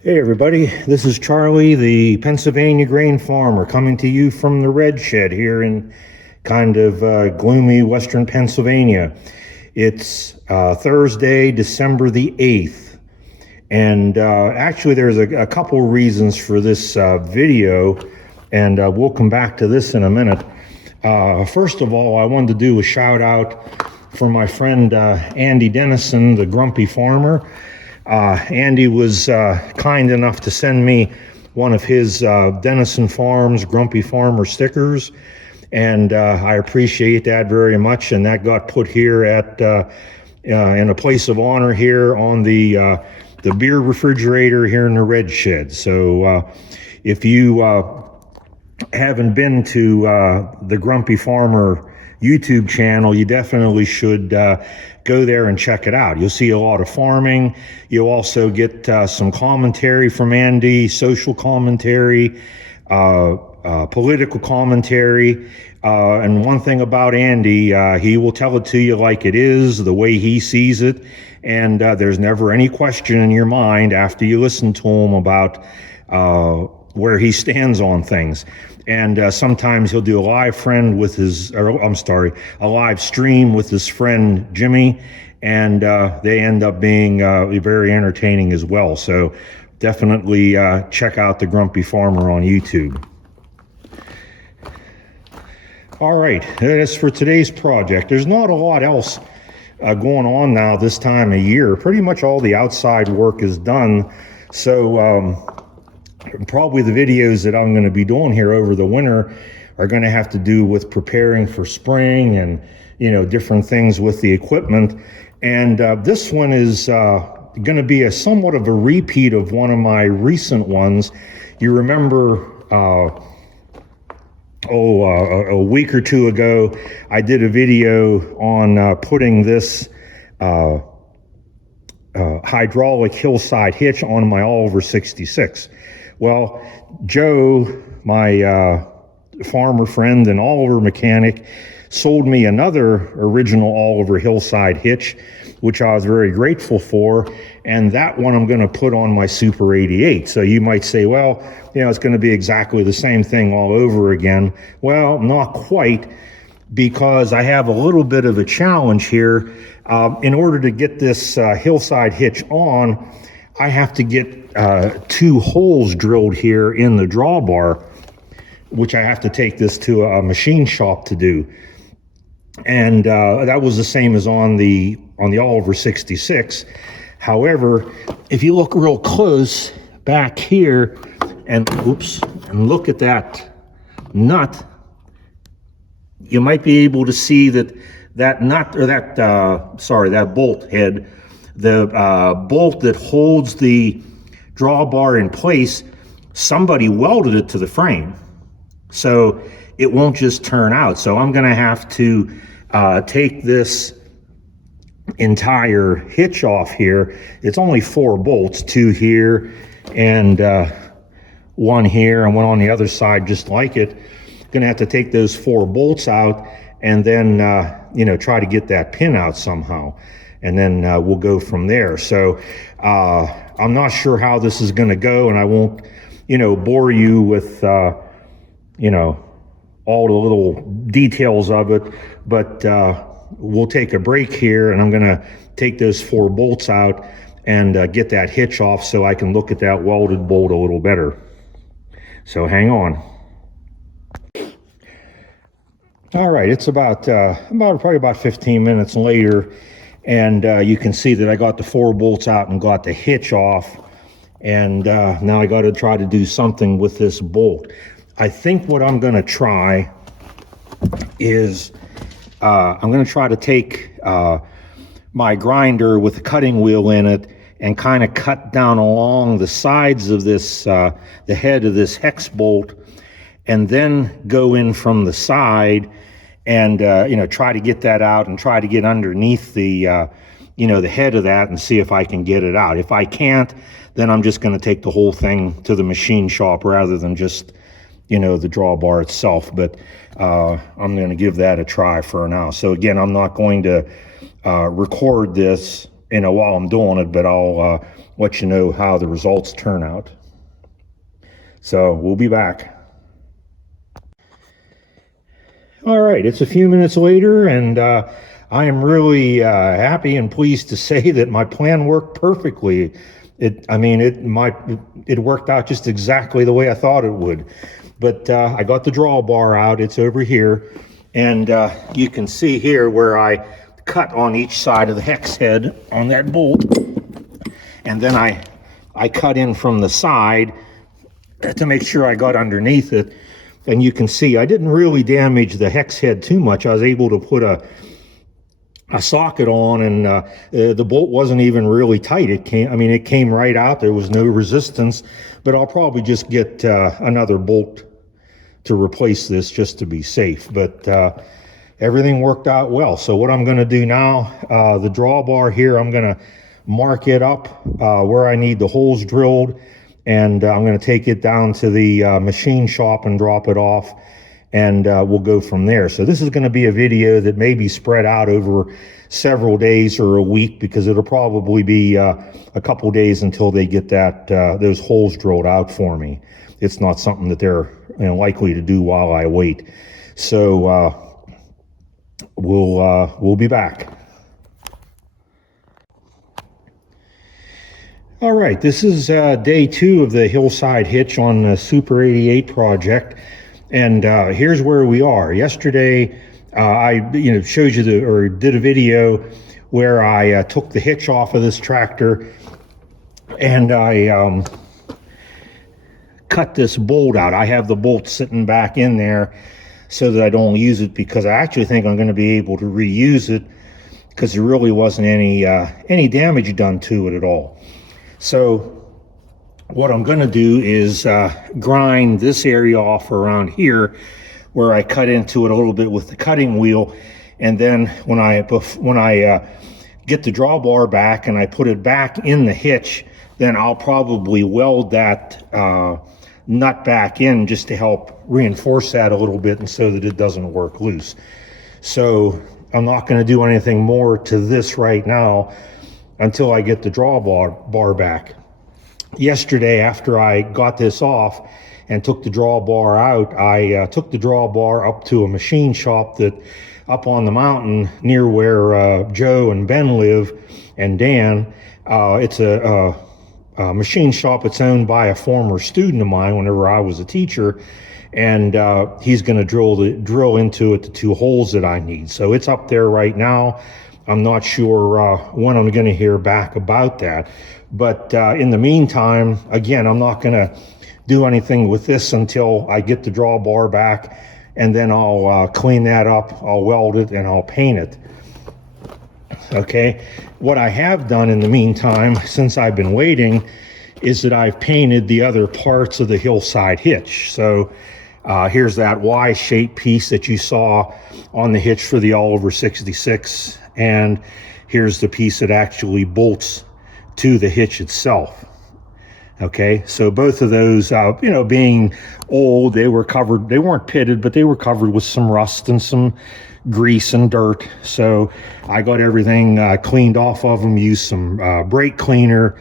Hey everybody, this is Charlie, the Pennsylvania grain farmer, coming to you from the red shed here in kind of gloomy western Pennsylvania. It's Thursday, December the 8th, and actually there's a couple reasons for this video, and we'll come back to this in a minute. First of all, I wanted to do a shout out for my friend Andy Dennison, the grumpy farmer. Andy was kind enough to send me one of his Dennison Farms Grumpy Farmer stickers, and I appreciate that very much. And that got put here at in a place of honor here on the beer refrigerator here in the red shed. So if you haven't been to the Grumpy Farmer YouTube channel, you definitely should go there and check it out. You'll see a lot of farming. You'll also get some commentary from Andy, social commentary, political commentary. And one thing about Andy, he will tell it to you like it is, the way he sees it. And there's never any question in your mind after you listen to him about where he stands on things. And sometimes he'll do a live stream with his friend Jimmy, and they end up being very entertaining as well. So definitely check out the Grumpy Farmer on YouTube. All right, as for today's project, there's not a lot else going on now this time of year. Pretty much all the outside work is done. So probably the videos that I'm going to be doing here over the winter are going to have to do with preparing for spring and, different things with the equipment. And this one is going to be somewhat of a repeat of one of my recent ones. You remember, a week or two ago, I did a video on putting this hydraulic Hillside Hitch on my Oliver 66. Well, Joe, my farmer friend and Oliver mechanic, sold me another original Oliver Hillside Hitch, which I was very grateful for, and that one I'm going to put on my Super 88. So you might say, well, it's going to be exactly the same thing all over again. Well, not quite, because I have a little bit of a challenge here. In order to get this Hillside Hitch on, I have to get 2 holes drilled here in the drawbar, which I have to take this to a machine shop to do. And that was the same as on the Oliver 66. However, if you look real close back here and look at that nut, you might be able to see that nut, or that bolt head, the bolt that holds the drawbar in place, somebody welded it to the frame, so it won't just turn out. So I'm going to have to take this entire hitch off here. It's only 4 bolts, 2 here and 1 here and 1 on the other side just like it. Going to have to take those 4 bolts out and then try to get that pin out somehow, and then we'll go from there. So I'm not sure how this is going to go, and I won't bore you with all the little details of it, but we'll take a break here, and I'm going to take those 4 bolts out and get that hitch off so I can look at that welded bolt a little better. So hang on. All right, it's probably about 15 minutes later, and you can see that I got the 4 bolts out and got the hitch off, and now I got to try to do something with this bolt. I think what I'm going to try is I'm going to try to take my grinder with a cutting wheel in it and kind of cut down along the sides of this, the head of this hex bolt, and then go in from the side and try to get that out and try to get underneath the the head of that and see if I can get it out. If I can't, then I'm just going to take the whole thing to the machine shop rather than just the drawbar itself. But I'm going to give that a try for now. So again, I'm not going to record this while I'm doing it, but I'll let you know how the results turn out. So we'll be back. All right, it's a few minutes later, and I am really happy and pleased to say that my plan worked perfectly. It worked out just exactly the way I thought it would. But I got the drawbar out. It's over here, and you can see here where I cut on each side of the hex head on that bolt, and then I cut in from the side to make sure I got underneath it. And you can see I didn't really damage the hex head too much. I was able to put a socket on, and the bolt wasn't even really tight. It came right out. There was no resistance, but I'll probably just get another bolt to replace this just to be safe. But everything worked out well. So what I'm going to do now, the drawbar here, I'm going to mark it up where I need the holes drilled, and I'm going to take it down to the machine shop and drop it off, and we'll go from there. So this is going to be a video that may be spread out over several days or a week, because it'll probably be a couple days until they get those holes drilled out for me. It's not something that they're likely to do while I wait. So we'll be back. All right, this is day 2 of the Hillside Hitch on the Super 88 project, and here's where we are. Yesterday, I showed you or did a video where I took the hitch off of this tractor, and I cut this bolt out. I have the bolt sitting back in there so that I don't use it, because I actually think I'm going to be able to reuse it, because there really wasn't any damage done to it at all. So what I'm going to do is grind this area off around here where I cut into it a little bit with the cutting wheel, and then when I get the drawbar back and I put it back in the hitch, then I'll probably weld that nut back in just to help reinforce that a little bit, and so that it doesn't work loose. So I'm not going to do anything more to this right now until I get the drawbar back. Yesterday, after I got this off and took the drawbar out, I took the drawbar up to a machine shop that up on the mountain near where Joe and Ben live, and Dan. It's a machine shop. It's owned by a former student of mine whenever I was a teacher, and he's going to drill into it the 2 holes that I need. So it's up there right now. I'm not sure when I'm going to hear back about that. But in the meantime, again, I'm not going to do anything with this until I get the drawbar back, and then I'll clean that up, I'll weld it, and I'll paint it. Okay, what I have done in the meantime, since I've been waiting, is that I've painted the other parts of the Hillside Hitch. So here's that Y-shaped piece that you saw on the hitch for the Oliver 66. And here's the piece that actually bolts to the hitch itself. Okay, so both of those, being old, they weren't pitted, but they were covered with some rust and some grease and dirt. So I got everything cleaned off of them, used some brake cleaner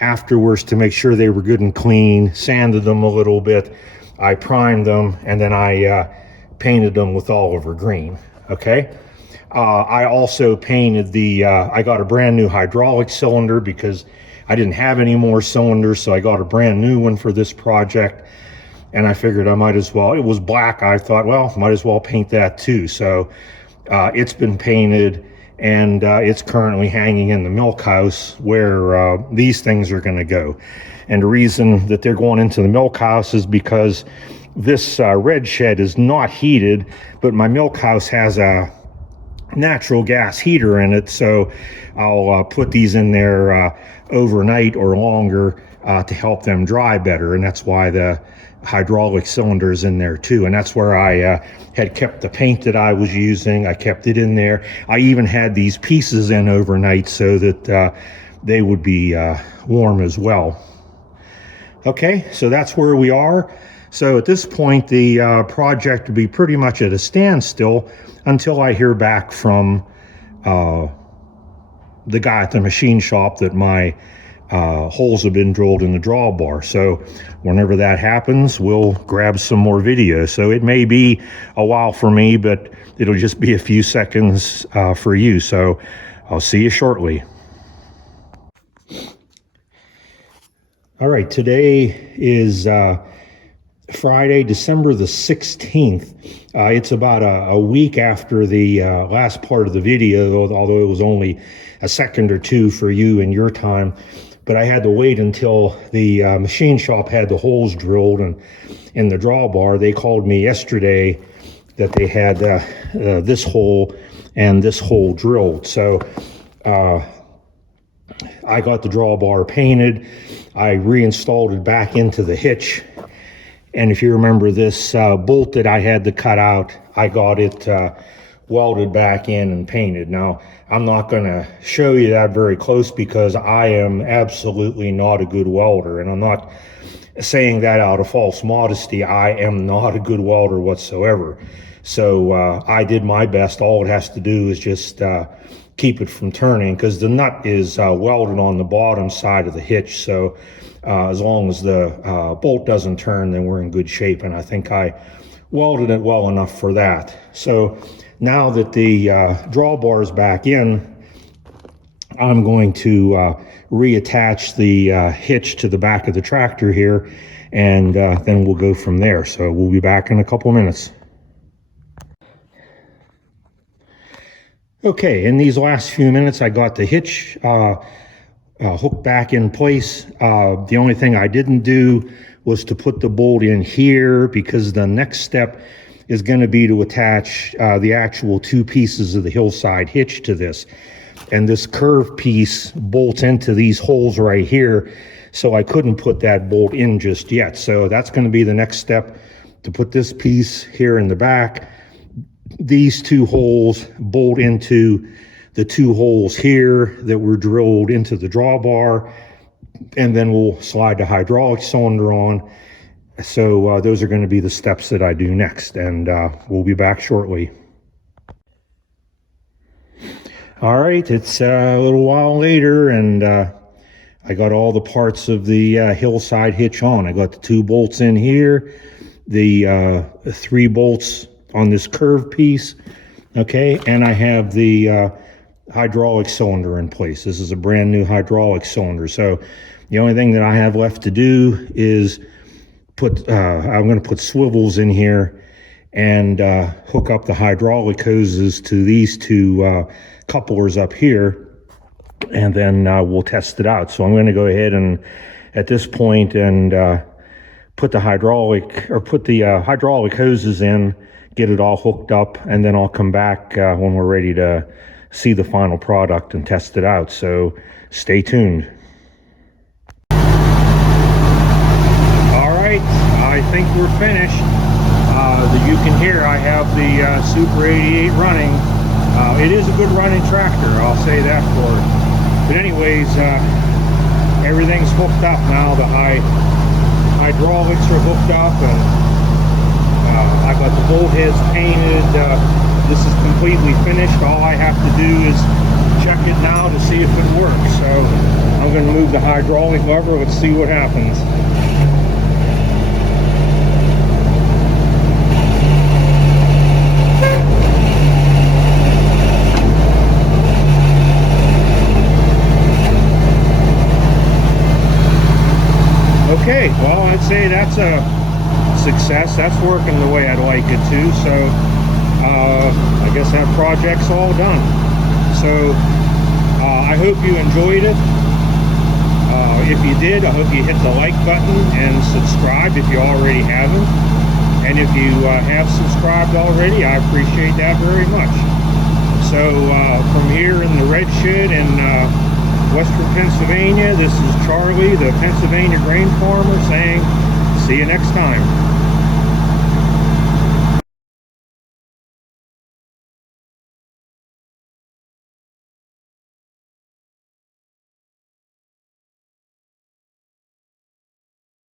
afterwards to make sure they were good and clean, sanded them a little bit. I primed them, and then I painted them with Oliver green. Okay. I also painted I got a brand new hydraulic cylinder because I didn't have any more cylinders, so I got a brand new one for this project, and I figured I might as well. It was black. I thought, well, might as well paint that too. So it's been painted, and it's currently hanging in the milk house where these things are going to go. And the reason that they're going into the milk house is because this red shed is not heated, but my milk house has a natural gas heater in it, so I'll put these in there overnight or longer to help them dry better, and that's why the hydraulic cylinder is in there too. And that's where I had kept the paint that I was using. I kept it in there. I even had these pieces in overnight so that they would be warm as well. Okay, so that's where we are. So at this point, the project will be pretty much at a standstill until I hear back from the guy at the machine shop that my holes have been drilled in the drawbar. So whenever that happens, we'll grab some more video. So it may be a while for me, but it'll just be a few seconds for you. So I'll see you shortly. All right, today is Friday, December the 16th. It's about a week after the last part of the video, although it was only a second or two for you and your time. But I had to wait until the machine shop had the holes drilled and in the drawbar. They called me yesterday that they had this hole and this hole drilled. So I got the drawbar painted. I reinstalled it back into the hitch. And if you remember this bolt that I had to cut out, I got it welded back in and painted. Now, I'm not going to show you that very close because I am absolutely not a good welder. And I'm not saying that out of false modesty. I am not a good welder whatsoever. So I did my best. All it has to do is just keep it from turning, because the nut is welded on the bottom side of the hitch. So as long as the bolt doesn't turn, then we're in good shape. And I think I welded it well enough for that. So now that the drawbar is back in, I'm going to reattach the hitch to the back of the tractor here, and then we'll go from there. So we'll be back in a couple minutes. Okay, in these last few minutes, I got the hitch hooked back in place. The only thing I didn't do was to put the bolt in here, because the next step is going to be to attach the actual two pieces of the Hillside Hitch to this. And this curved piece bolts into these holes right here, so I couldn't put that bolt in just yet. So that's going to be the next step, to put this piece here in the back. These two holes bolt into the two holes here that were drilled into the drawbar, and then we'll slide the hydraulic cylinder on. So those are going to be the steps that I do next, and we'll be back shortly. All right, it's a little while later, and I got all the parts of the Hillside Hitch on. I got the two bolts in here, the 3 bolts on this curved piece, okay, and I have the hydraulic cylinder in place. This is a brand new hydraulic cylinder. So the only thing that I have left to do is I'm going to put swivels in here and hook up the hydraulic hoses to these two couplers up here, and then we'll test it out. So I'm going to go ahead and at this point and put the hydraulic hoses in, get it all hooked up, and then I'll come back when we're ready to see the final product and test it out. So stay tuned. I think we're finished. You can hear I have the Super 88 running. It is a good running tractor, I'll say that for it. But anyways, everything's hooked up now. The hydraulics are hooked up, and I got the bolt heads painted. This is completely finished. All I have to do is check it now to see if it works. So I'm going to move the hydraulic lever. Let's see what happens. Okay, well, I'd say that's a success. That's working the way I'd like it to. So I guess that project's all done. So I hope you enjoyed it. If you did, I hope you hit the like button and subscribe if you already haven't. And if you have subscribed already, I appreciate that very much. So from here in the red shed in Western Pennsylvania, this is Charlie, the Pennsylvania grain farmer, saying, see you next time.